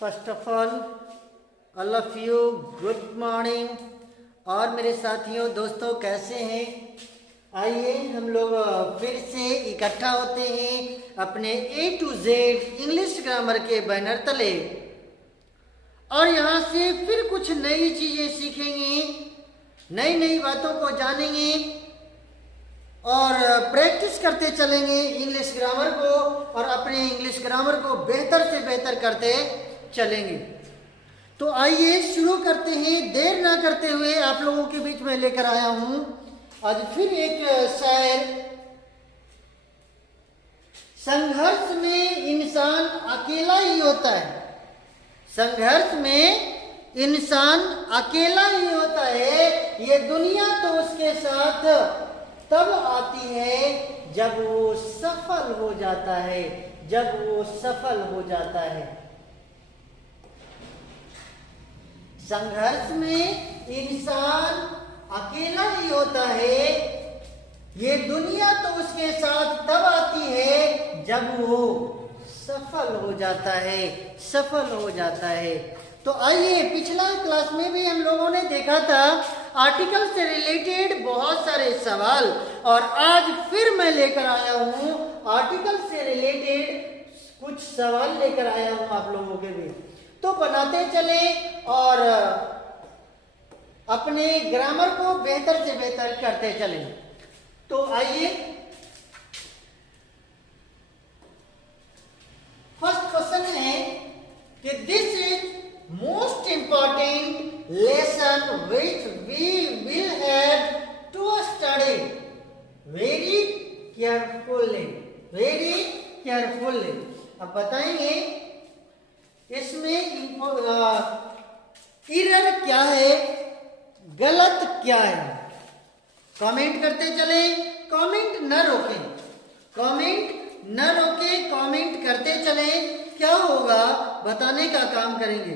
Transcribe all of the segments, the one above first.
First of all of you good morning. और मेरे साथियों दोस्तों कैसे हैं? आइए हम लोग फिर से इकट्ठा होते हैं अपने A to Z English grammar के बैनर तले और यहाँ से फिर कुछ नई चीज़ें सीखेंगे, नई नई बातों को जानेंगे और प्रैक्टिस करते चलेंगे इंग्लिश ग्रामर को और अपने इंग्लिश ग्रामर को बेहतर से बेहतर करते चलेंगे। तो आइए शुरू करते हैं, देर ना करते हुए आप लोगों के बीच में लेकर आया हूं आज फिर एक शायर। संघर्ष में इंसान अकेला ही होता है, संघर्ष में इंसान अकेला ही होता है, ये दुनिया तो उसके साथ तब आती है जब वो सफल हो जाता है, जब वो सफल हो जाता है। संघर्ष में इंसान अकेला ही होता है, ये दुनिया तो उसके साथ तब आती है जब वो सफल हो जाता है, सफल हो जाता है। तो आइए, पिछला क्लास में भी हम लोगों ने देखा था आर्टिकल से रिलेटेड बहुत सारे सवाल और आज फिर मैं लेकर आया हूँ आर्टिकल से रिलेटेड कुछ सवाल लेकर आया हूँ आप लोगों के भी। तो बनाते चले और अपने ग्रामर को बेहतर से बेहतर करते चले। तो आइए, फर्स्ट क्वेश्चन है कि this is most important lesson which we will have to study very carefully, very carefully. अब बताएंगे इसमें एरर क्या है, गलत क्या है। कमेंट करते चले, कमेंट न रोकें, कमेंट न रोकें, कमेंट करते चले। क्या होगा बताने का काम करेंगे।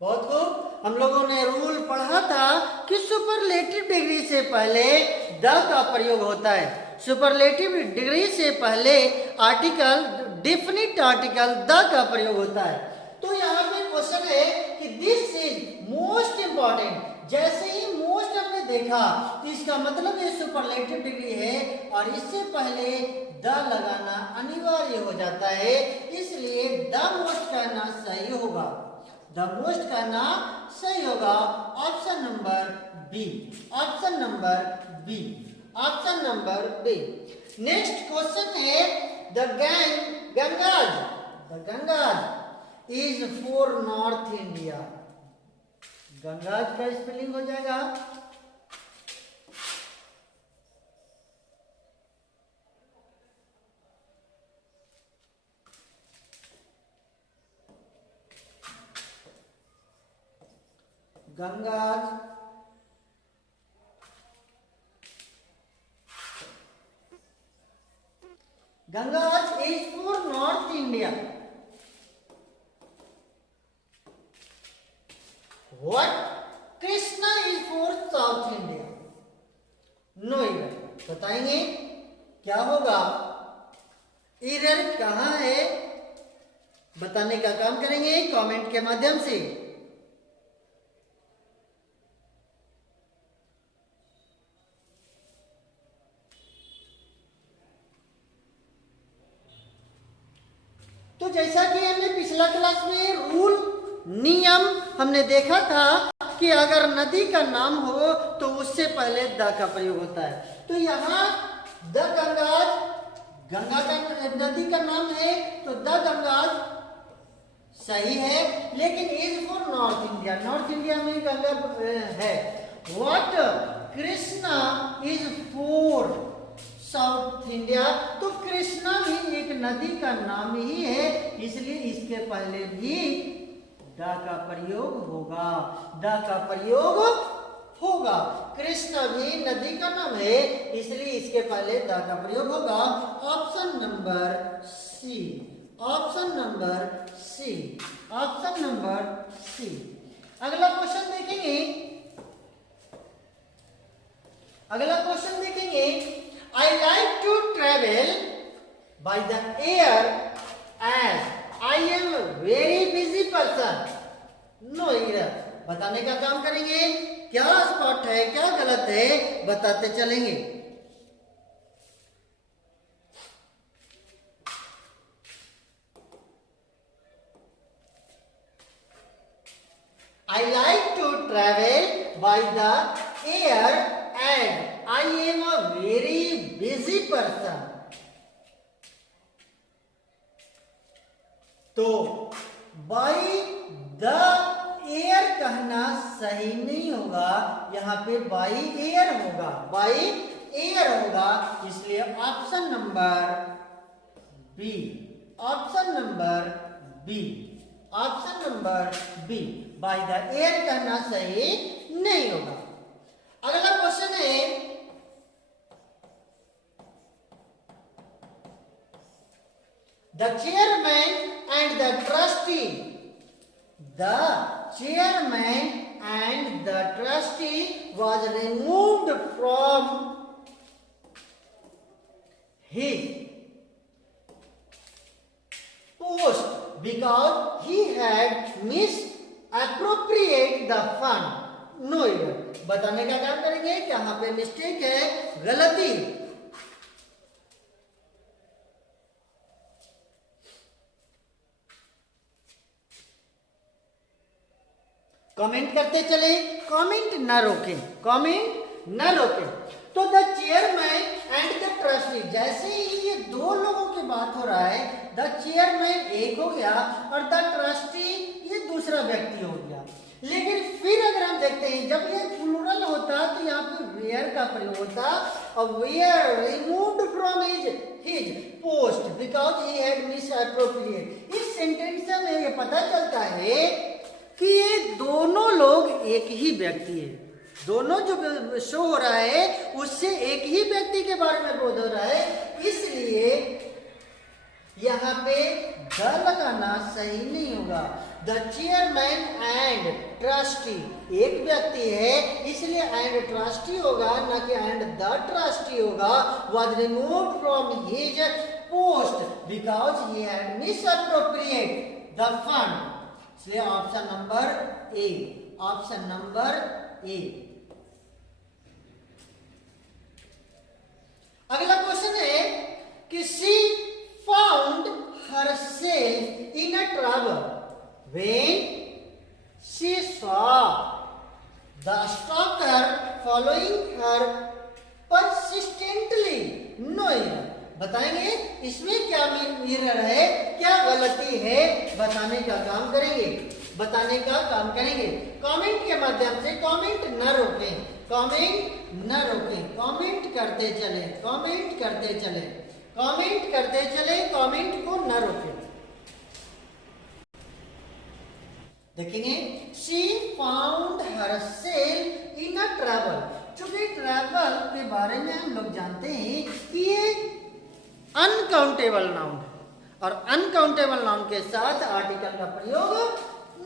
बहुत खूब, हम लोगों ने रूल पढ़ा था कि सुपरलेटिव डिग्री से पहले द का प्रयोग होता है। सुपरलेटिव डिग्री से पहले आर्टिकल, डेफिनिट आर्टिकल द का प्रयोग होता है। तो यहाँ पे क्वेश्चन है कि दिस इज मोस्ट इंपॉर्टेंट। जैसे ही मोस्ट हमने देखा तो इसका मतलब ये सुपरलेटिव डिग्री है और इससे पहले द लगाना अनिवार्य हो जाता है, इसलिए द मोस्ट कहना सही होगा, द मोस्ट कहना सही होगा। Option number B, option number B, option number B. Next question है the Ganges, the Ganges is for north India. Ganges का स्पेलिंग हो जाएगा गंगाज Gangas is for North India. What? Krishna is for South India. No error. बताएंगे क्या होगा, error कहाँ है, बताने का काम करेंगे कमेंट के माध्यम से। तो जैसा कि हमने पिछला क्लास में रूल, नियम हमने देखा था कि अगर नदी का नाम हो तो उससे पहले द का प्रयोग होता है। तो यहाँ द गंगाज, गंगा का नदी का नाम है तो द गंगाज सही है, लेकिन is for north India, north India में गंगा है। What? Krishna is for south India. तो कृष्णा भी एक नदी का नाम ही है, इसलिए इसके पहले भी द का प्रयोग होगा, द का प्रयोग होगा। कृष्णा भी नदी का नाम है, इसलिए इसके पहले द का प्रयोग होगा। Option number C, option number C, option number C. अगला क्वेश्चन देखेंगे, अगला क्वेश्चन देखेंगे I like to travel by the air as I am a very busy person. No either. बताने का काम करेंगे, क्या स्पॉट है क्या गलत है बताते चलेंगे। I like to travel by the air and I am a very busy person. तो by the air कहना सही नहीं होगा, यहाँ पे by air होगा, by air होगा, इसलिए option number B, option number B, option number B, by the air कहना सही नहीं होगा। अगला क्वेश्चन है, the chairman and the trustee, the chairman and the trustee was removed from his post because he had misappropriated the fund. No error. बताने का काम करेंगे कि यहाँ पे मिस्टेक है, गलती। कमेंट करते चले, कमेंट न रोकें, कमेंट न रोकें। तो the chairman and the trustee, जैसे ही ये दो लोगों की बात हो रहा है, द चेयरमैन एक हो गया और द ट्रस्टी ये दूसरा व्यक्ति हो गया। लेकिन फिर अगर हम देखते हैं जब ये प्लूरल होता तो यहाँ पे वेयर का प्रयोग होता और were removed from his post because he had misappropriate. इस सेंटेंस से हमें ये पता चलता है कि ये दोनों लोग एक ही व्यक्ति है, दोनों जो शो हो रहा है उससे एक ही व्यक्ति के बारे में बोध हो रहा है, इसलिए यहाँ पे द लगाना सही नहीं होगा। द चेयरमैन एंड ट्रस्टी एक व्यक्ति है, इसलिए एंड ट्रस्टी होगा, ना कि एंड द ट्रस्टी होगा। Was removed from his post because he had misappropriate the fund. इसलिए option number A, option number A. अगला क्वेश्चन है कि she found herself in a trouble when she saw the stalker following her persistently. No error. बताएंगे इसमें क्या error है, क्या गलती है, बताने का काम करेंगे, बताने का काम करेंगे। कमेंट के माध्यम से, कमेंट न रोकें, कमेंट न रोकें, कमेंट करते चले, कमेंट करते चले, कमेंट करते चले, कमेंट को न रोकें। देखेंगे, she found herself in a trouble। चूंकि ट्रैवल के बारे में हम लोग जानते हैं कि ये अनकाउंटेबल नाउन है और अनकाउंटेबल नाउन के साथ आर्टिकल का प्रयोग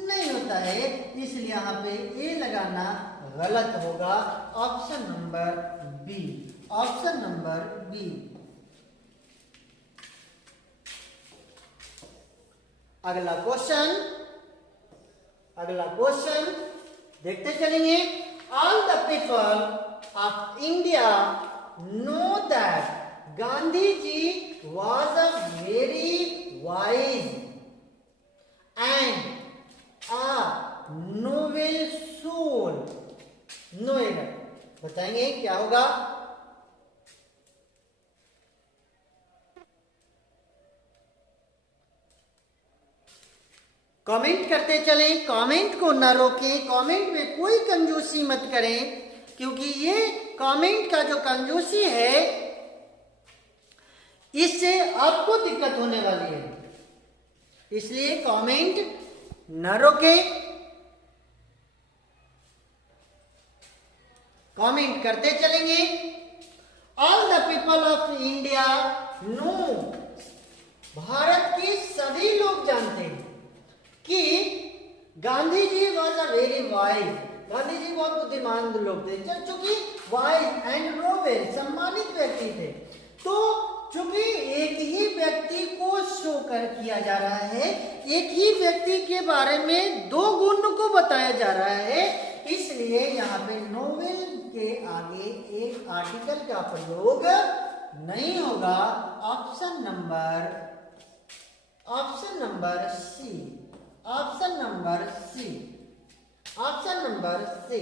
नहीं होता है, इसलिए यहाँ पे ए लगाना गलत होगा। Option number B, option number B. अगला क्वेश्चन, अगला क्वेश्चन देखते चलेंगे। All the people of India know that Gandhi ji was a very wise and a noble soul. No error. बताएंगे क्या होगा? कमेंट करते चलें, कमेंट को न रोकें, कमेंट में कोई कंजूसी मत करें, क्योंकि ये कमेंट का जो कंजूसी है इससे आपको दिक्कत होने वाली है, इसलिए कमेंट न रोकें, कमेंट करते चलेंगे। All the people of India know, Bharat के सभी लोग जानते हैं कि Gandhi ji was a very wise, Gandhi ji बहुत बुद्धिमान लोग थे। चूंकि वाइज एंड नोबेल, सम्मानित व्यक्ति थे। तो चूंकि एक ही व्यक्ति को शो कर किया जा रहा है, एक ही व्यक्ति के बारे में दो गुण को बताया जा रहा है, इसलिए यहाँ पे नोबेल के आगे एक आर्टिकल का प्रयोग नहीं होगा। Option number C, option number C, option number C.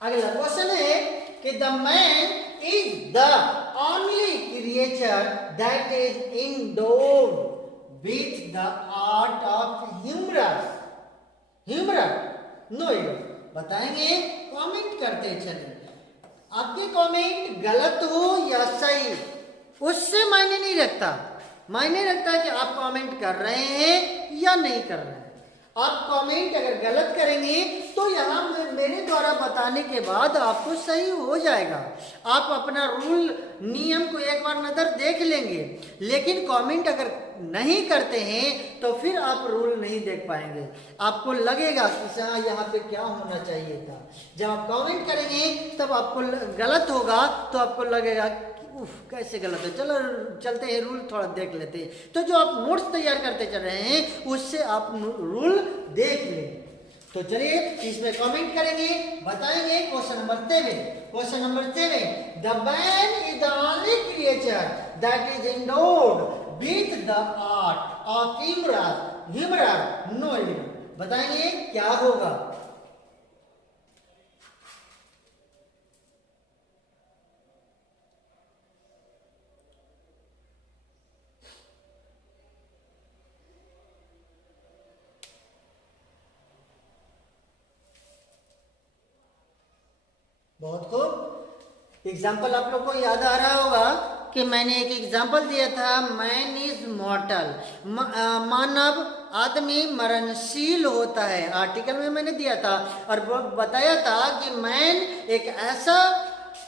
अगला क्वेश्चन है कि the man is the only creature that is endowed with the art of humorous. No बताएंगे, कमेंट करते चले। आपके कमेंट गलत हो या सही उससे मायने नहीं रखता, मायने रखता है कि आप कमेंट कर रहे हैं या नहीं कर रहे हैं। आप कमेंट अगर गलत करेंगे तो यहाँ मेरे द्वारा बताने के बाद आपको सही हो जाएगा। आप अपना रूल नियम को एक बार नजर देख लेंगे, लेकिन कमेंट अगर नहीं करते हैं तो फिर आप रूल नहीं देख पाएंगे। आपको लगेगा कि हाँ यहाँ पे क्या होना चाहिए था। जब आप कमेंट करेंगे तब आपको गलत होगा तो आपको लगेगा उफ कैसे गलत है, चलो चलते हैं रूल थोड़ा देख लेते हैं। तो जो आप नोट्स तैयार करते चल रहे हैं उससे आप रूल देख लें। तो चलिए इसमें कमेंट करेंगे, बताएंगे। Question number 7, the man is the only creature that is endorsed with the art of humorous. No बताएंगे क्या होगा। बहुत खूब। एग्जाम्पल आप लोग को याद आ रहा होगा कि मैंने एक एग्जाम्पल दिया था, मैन इज मॉर्टल, मानव आदमी मरणशील होता है। आर्टिकल में मैंने दिया था और बताया था कि मैन एक ऐसा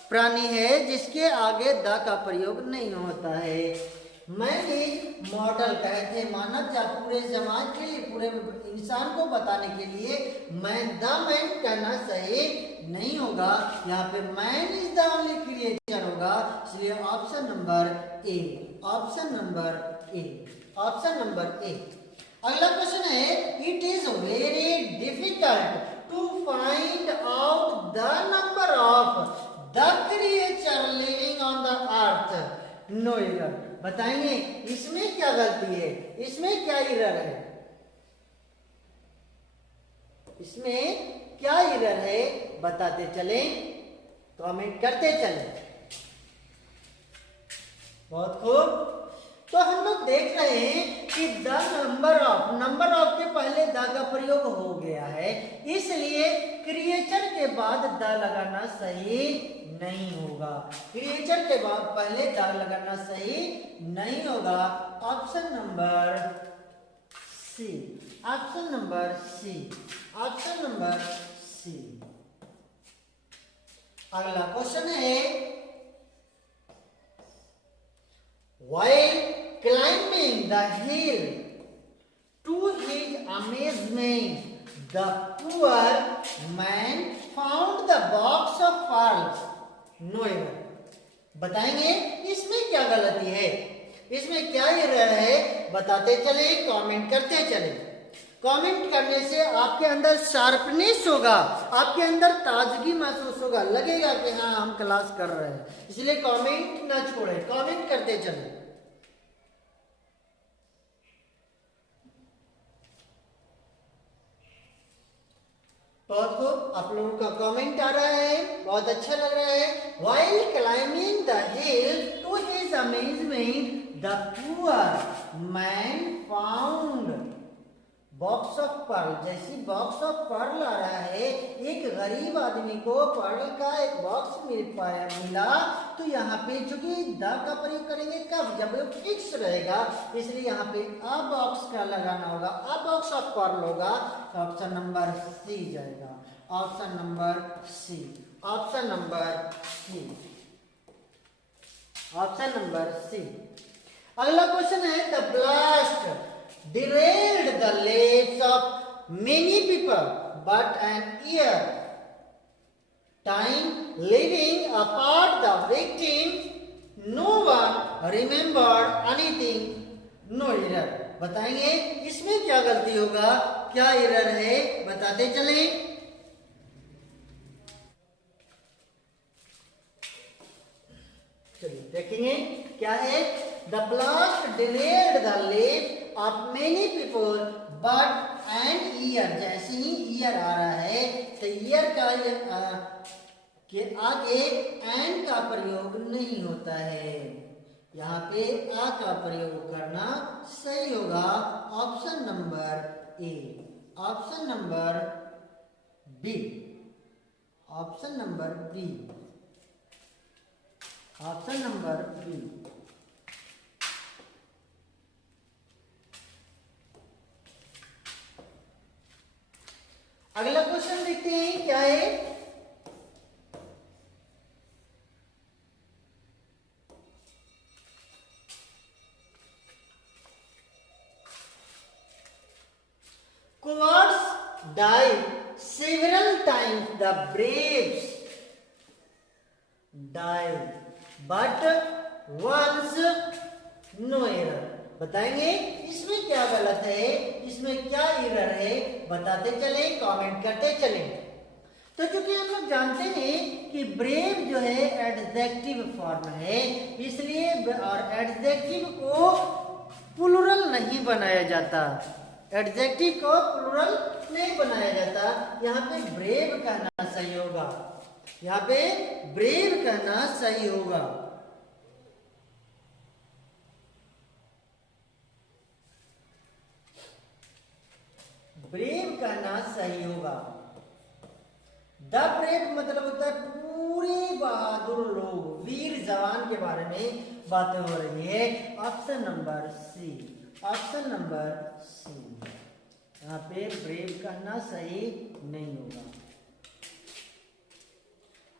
प्राणी है जिसके आगे द का प्रयोग नहीं होता है। मैन इज मॉर्टल कहे थे मानव या पूरे समाज के लिए, पूरे इंसान को बताने के लिए मैन द मैन कहना सही नहीं होगा। यहाँ पे man is the only creature होगा, इसलिए option number A, option number A, option number A. अगला क्वेश्चन है, it is very difficult to find out the number of the creature living on the earth. No error. बताएंगे इसमें क्या गलती है, इसमें क्या एरर है, इसमें क्या एरर है बताते चले, कमेंट करते चले। बहुत खूब। तो हम लोग देख रहे हैं कि द नंबर ऑफ के पहले द का प्रयोग हो गया है, इसलिए क्रिएचर के बाद द लगाना सही नहीं होगा। क्रिएचर के बाद पहले द लगाना सही नहीं होगा। Option number C, option number C, option number C. अगला क्वेश्चन है, while climbing the hill to his amazement the poor man found the box of pearls. No error. बताएंगे इसमें क्या गलती है, इसमें क्या एरर है बताते चले, कमेंट करते चले। कमेंट करने से आपके अंदर शार्पनेस होगा, आपके अंदर ताजगी महसूस होगा, लगेगा कि हाँ हम क्लास कर रहे हैं, इसलिए कमेंट ना छोड़े, कमेंट करते चले। बहुत खूब, आप लोगों का कमेंट आ रहा है, बहुत अच्छा लग रहा है। While climbing the hill to his amazement, the poor man found box of pearl. जैसी बॉक्स ऑफ पर्ल आ रहा है, एक गरीब आदमी को पर्ल का एक बॉक्स मिला, तो यहाँ पे चूंकि द का प्रयोग करेंगे कब, जब वो फिक्स रहेगा, इसलिए यहाँ पे अ बॉक्स का लगाना होगा, अ बॉक्स ऑफ पर्ल होगा। तो ऑप्शन नंबर सी जाएगा, option number C, option number C, option number C. अगला क्वेश्चन है, the blast derailed the lives of many people but an year. Time living apart the victim, no one remembered anything, no error. बताएंगे इसमें क्या गलती होगा, क्या error है, बताते चलें. चलिए देखेंगे क्या है. The blast delayed the life of many people but an year. जैसे ही ईयर आ रहा है तो ईयर का के आगे एन का प्रयोग नहीं होता है. यहाँ पे आ का प्रयोग करना सही होगा. Option number A, option number B, option number B, option number B. अगला क्वेश्चन देखते हैं क्या है. Cowards die several times, the braves die but once, no error. बताएंगे इसमें क्या गलत है, इसमें क्या एरर है, बताते चले, कमेंट करते चले. तो चूंकि हम लोग जानते हैं कि ब्रेव जो है एडजेक्टिव फॉर्म है, इसलिए और एडजेक्टिव को प्लूरल नहीं बनाया जाता, एडजेक्टिव को प्लूरल नहीं बनाया जाता. यहाँ पे ब्रेव कहना सही होगा, यहाँ पे ब्रेव कहना सही होगा. ब्रेव कहना सही होगा. द ब्रेव मतलब होता है पूरे बहादुर लोग, वीर जवान के बारे में बातें हो रही है. Option number C, option number C. यहाँ पे ब्रेव कहना सही नहीं होगा.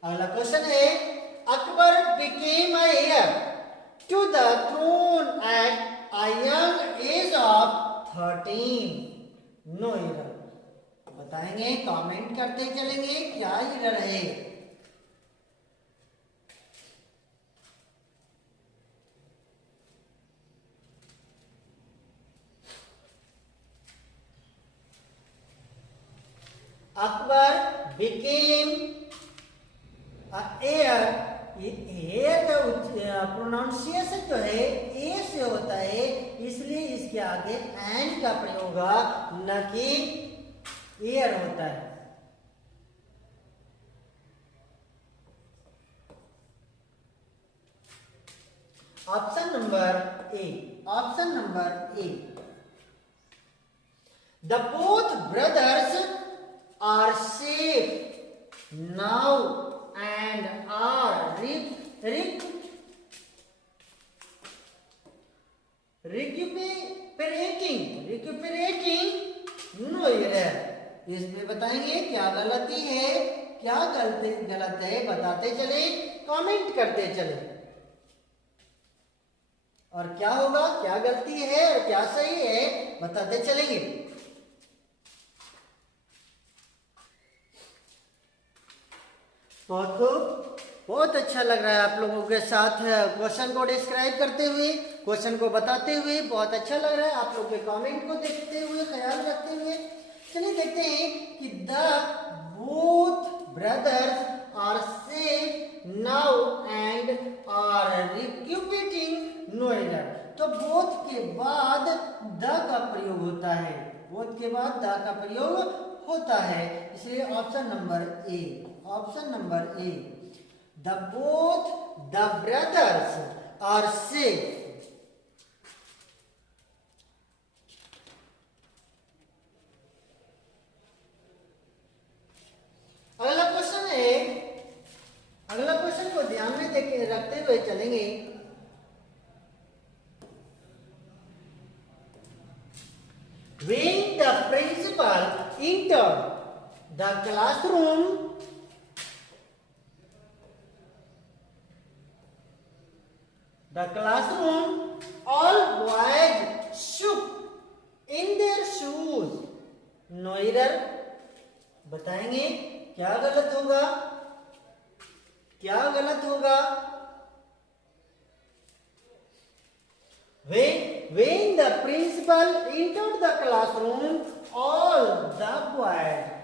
अगला क्वेश्चन है. Akbar became a heir to the throne at a young age of 13, no error. बताएंगे, कमेंट करते चलेंगे क्या एरर है. Akbar became air. एयर का प्रोनाउंसिएशन जो है ए से होता है, इसलिए इसके आगे एन का प्रयोग होगा, न कि एयर होता है. Option number A, option number A. The both brothers are safe now and are recuperating, no error. इसमें बताएंगे क्या गलती है, क्या गलत है, बताते चले, कमेंट करते चले. और क्या होगा, क्या गलती है और क्या सही है, बताते चलेंगे. बहुत अच्छा लग रहा है आप लोगों के साथ क्वेश्चन को डिस्क्राइब करते हुए, क्वेश्चन को बताते हुए. बहुत अच्छा लग रहा है आप लोग के कमेंट को देखते हुए, ख्याल रखते हुए. चलिए देखते हैं कि the both brothers are safe now and are recuperating, no error. तो बोथ के बाद द का प्रयोग होता है, बोथ के बाद द का प्रयोग होता है, इसलिए option number A, option number A. The both the brothers are safe. अगला क्वेश्चन है, अगला क्वेश्चन को ध्यान में रखते हुए चलेंगे. When the principal entered the classroom, all boys shook in their shoes, no error. बताएंगे क्या गलत होगा, क्या गलत होगा। When the principal entered the classroom, all the boys